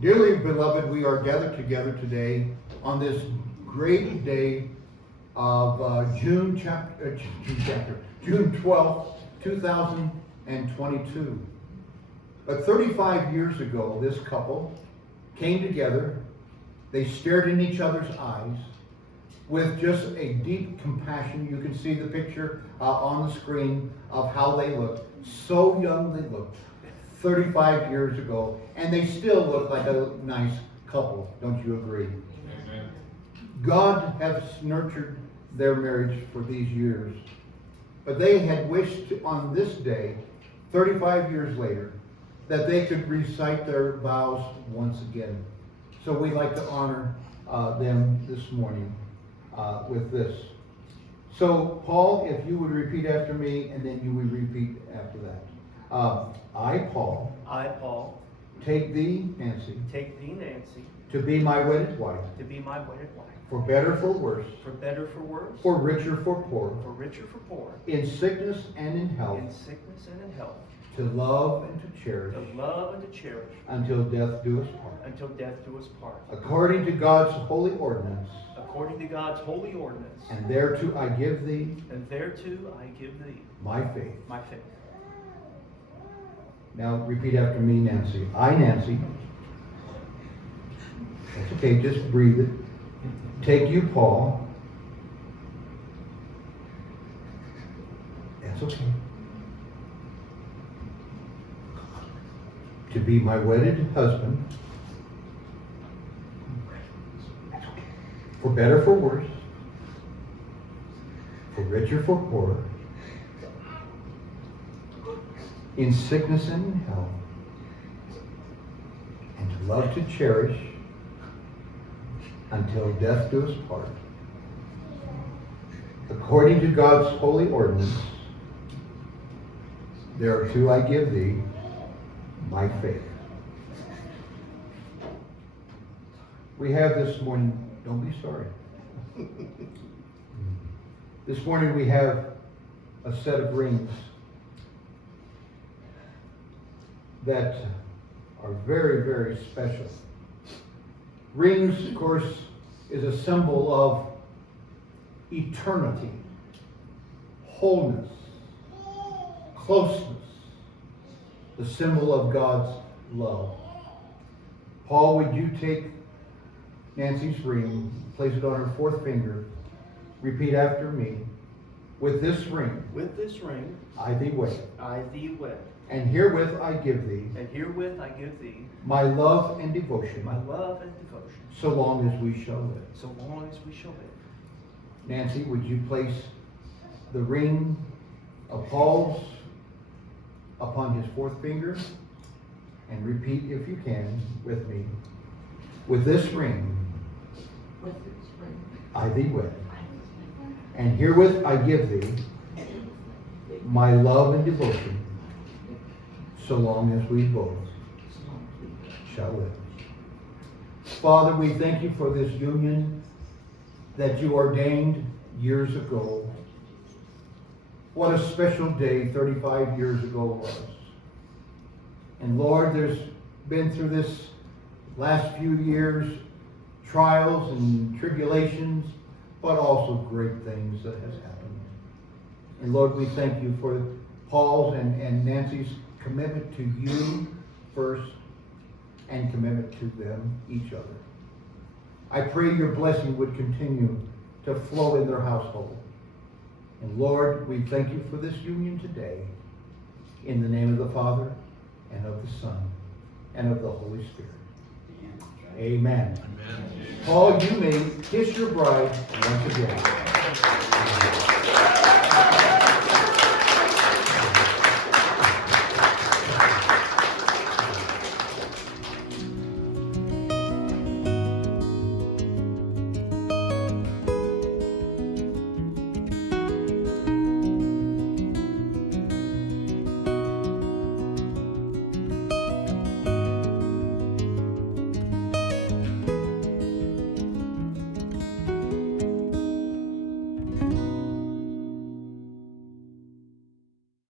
Dearly beloved, we are gathered together today on this great day of June 12th, 2022. But 35 years ago, this couple came together. They stared in each other's eyes with just a deep compassion. You can see the picture on the screen of how they looked. So young they looked 35 years ago, and they still look like a nice couple. Don't you agree? Amen. God has nurtured their marriage for these years, but they had wished on this day, 35 years later, that they could recite their vows once again. So we'd like to honor them this morning with this. So Paul, if you would repeat after me, and then you would repeat after that. I, Paul, take thee, Nancy, to be my wedded wife, for better, for worse, for richer, for poor, in sickness and in health, to love and to cherish, until death do us part, according to God's holy ordinance, and thereto I give thee, my faith. Now repeat after me, Nancy. I, Nancy. That's okay, just breathe it. Take you, Paul. That's okay. To be my wedded husband. That's okay. For better, for worse. For richer, for poorer. In sickness and in health, and to love to cherish until death do us part, according to God's holy ordinance, thereto I give thee my faith. We have this morning, don't be sorry. This morning we have a set of rings that are very, very special. Rings, of course, is a symbol of eternity, wholeness, closeness, the symbol of God's love. Paul, would you take Nancy's ring, place it on her fourth finger, repeat after me. With this ring, I thee wed. And herewith I give thee, my love and devotion, so long as we shall live. Nancy, would you place the ring of Paul's upon his fourth finger, and repeat, if you can, with me. With this ring, I thee wed. And herewith I give thee my love and devotion, so long as we both shall live. Father, we thank you for this union that you ordained years ago. What a special day 35 years ago was. And Lord, there's been through this last few years trials and tribulations, but also great things that has happened. And Lord, we thank you for Paul's and Nancy's commitment to you first, and commitment to them, each other. I pray your blessing would continue to flow in their household. And Lord, we thank you for this union today. In the name of the Father, and of the Son, and of the Holy Spirit. Amen. Amen. Paul, you may kiss your bride once again.